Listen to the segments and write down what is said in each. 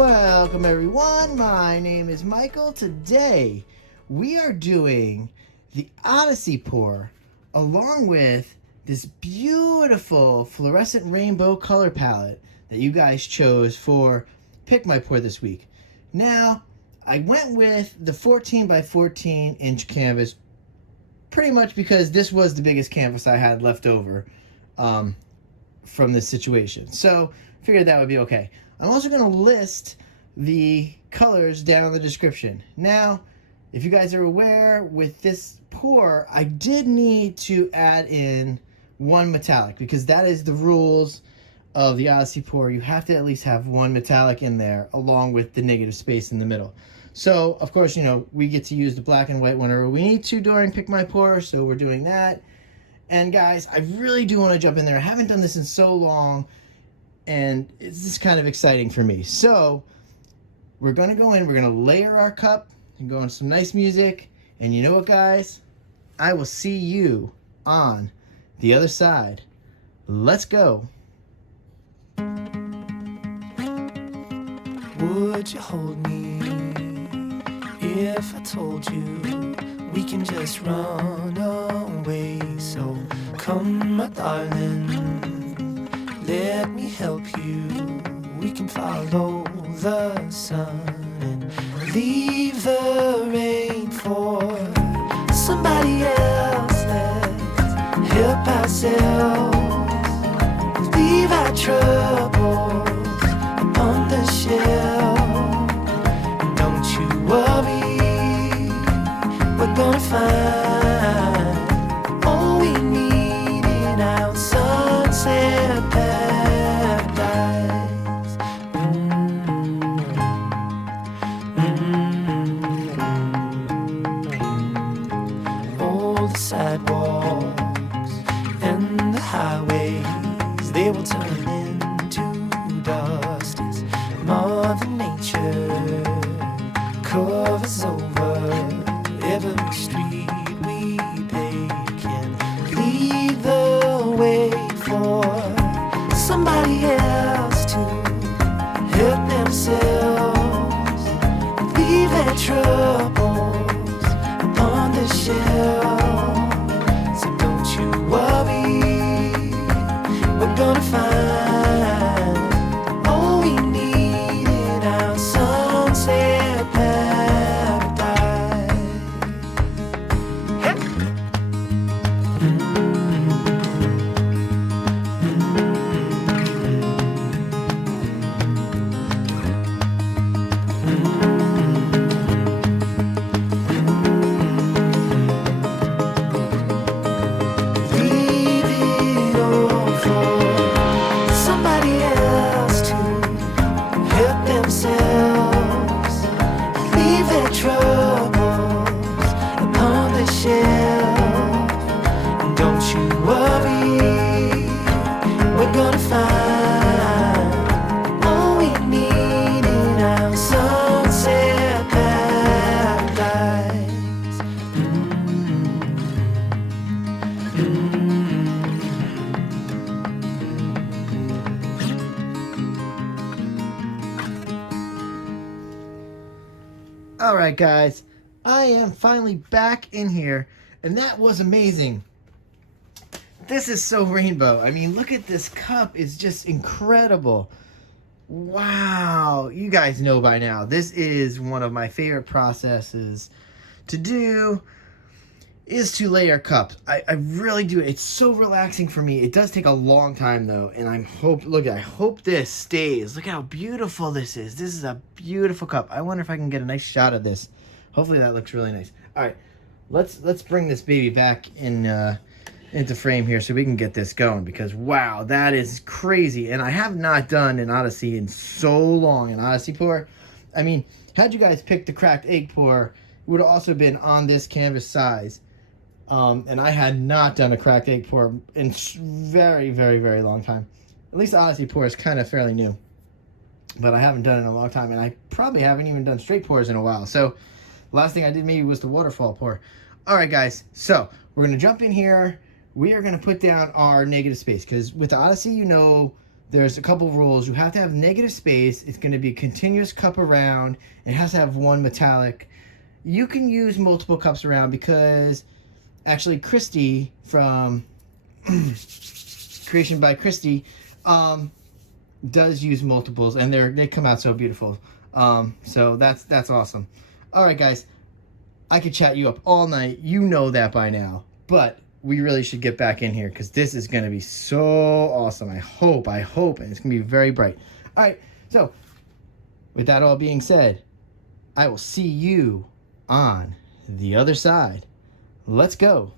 Welcome everyone, my name is Michael. Today we are doing the Odyssey Pour along with this beautiful fluorescent rainbow color palette that you guys chose for Pick My Pour this week. Now, I went with the 14 by 14 inch canvas pretty much because this was the biggest canvas I had left over from this situation. So figured that would be okay. I'm also going to list the colors down in the description. Now, if you guys are aware, with this pour, I did need to add in one metallic because that is the rules of the Odyssey Pour. You have to at least have one metallic in there along with the negative space in the middle. So, of course, you know, we get to use the black and white whenever we need to during Pick My Pour, so we're doing that. And guys, I really do want to jump in there. I haven't done this in so long, and it's just kind of exciting for me. So we're going to go in, we're going to layer our cup and go on some nice music. And you know what, guys? I will see you on the other side. Let's go. Would you hold me if I told you we can just run away? So come, my darling, let me help you. We can follow the sun and leave the rain for somebody else. Let's help ourselves, leave our troubles upon the shelf. And don't you worry, we're gonna find all we need in our sunset paradise. All the sidewalks and the highways, they will turn into dust as Mother Nature covers over every street we take and lead the way for somebody else to help themselves, leave their troubles upon the shelf. So don't you worry, we're gonna find all we need in our sunset paradise. Hey. Leave it all for somebody else to help themselves, leave their troubles upon the shelf. And don't you worry, we're gonna find all we need in our sunset paradise. All right, guys, I am finally back in here, and that was amazing. This is so rainbow. I mean, look at this cup. It's just incredible. Wow. You guys know by now, this is one of my favorite processes to do, is to layer cups. I really do. It's so relaxing for me. It does take a long time, though, and I hope this stays. Look how beautiful this is. This is a beautiful cup. I wonder if I can get a nice shot of this. Hopefully that looks really nice. All right, let's bring this baby back into frame here so we can get this going, because wow, that is crazy. And I have not done an Odyssey in so long, an Odyssey Pour. I mean, had you guys picked the cracked egg pour, it would have also been on this canvas size. And I had not done a cracked egg pour in very, very, very long time. At least the Odyssey Pour is kind of fairly new, but I haven't done it in a long time, and I probably haven't even done straight pours in a while. So last thing I did maybe was the waterfall pour. All right, guys, so we're going to jump in here. We are going to put down our negative space, because with the Odyssey, you know, there's a couple rules. You have to have negative space. It's going to be a continuous cup around. It has to have one metallic. You can use multiple cups around because actually Christy from Creation by Christy does use multiples, and they come out so beautiful. So that's awesome. All right, guys, I could chat you up all night. You know that by now, but we really should get back in here because this is going to be so awesome. I hope, and it's going to be very bright. All right, so with that all being said, I will see you on the other side. Let's go.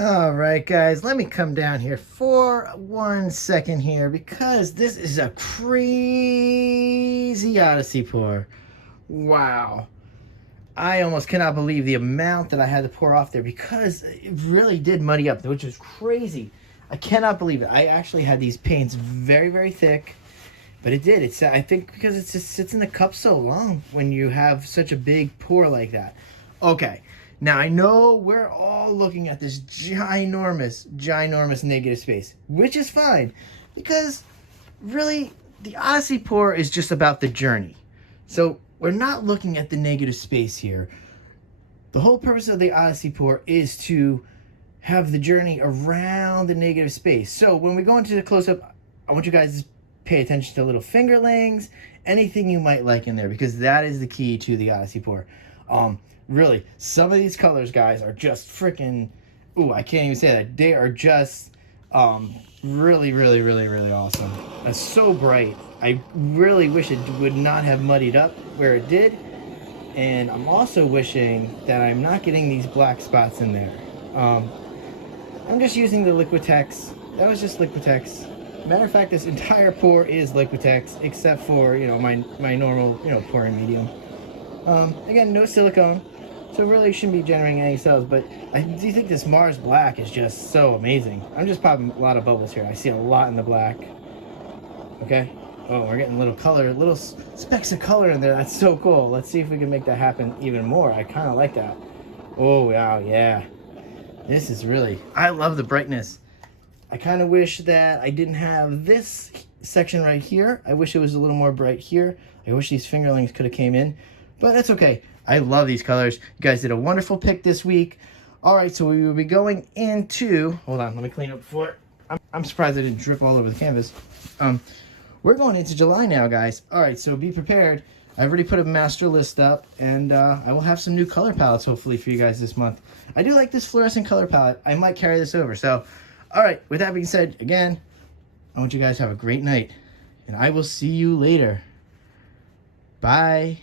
All right, guys, let me come down here for 1 second here because this is a crazy Odyssey pour. Wow. I almost cannot believe the amount that I had to pour off there because it really did muddy up, which is crazy. I cannot believe it. I actually had these paints very, very thick, but it did. It's, I think because it just sits in the cup so long when you have such a big pour like that. Okay. Now, I know we're all looking at this ginormous negative space, which is fine because really the Odyssey pour is just about the journey. So we're not looking at the negative space here. The whole purpose of the Odyssey pour is to have the journey around the negative space. So when we go into the close-up, I want you guys to pay attention to little fingerlings, anything you might like in there, because that is the key to the Odyssey pour. Really, some of these colors, guys, are just freaking, ooh, I can't even say that. They are just Really, really, really, really awesome. It's so bright. I really wish it would not have muddied up where it did. And I'm also wishing that I'm not getting these black spots in there. I'm just using the Liquitex. That was just Liquitex. Matter of fact, this entire pour is Liquitex, except for, you know, my normal, you know, pouring medium. Again, no silicone, so really shouldn't be generating any cells, but I do think this Mars Black is just so amazing. I'm just popping a lot of bubbles here. I see a lot in the black. Okay. Oh, we're getting little color, little specks of color in there. That's so cool. Let's see if we can make that happen even more. I kind of like that. Oh, wow, yeah. This is really, I love the brightness. I kind of wish that I didn't have this section right here. I wish it was a little more bright here. I wish these fingerlings could have came in, but that's okay. I love these colors. You guys did a wonderful pick this week. All right, so we will be going into, hold on, let me clean up before. I'm surprised I didn't drip all over the canvas. We're going into July now, guys. All right, so be prepared. I've already put a master list up, and I will have some new color palettes hopefully for you guys this month. I do like this fluorescent color palette. I might carry this over. So, all right, with that being said, again, I want you guys to have a great night, and I will see you later. Bye.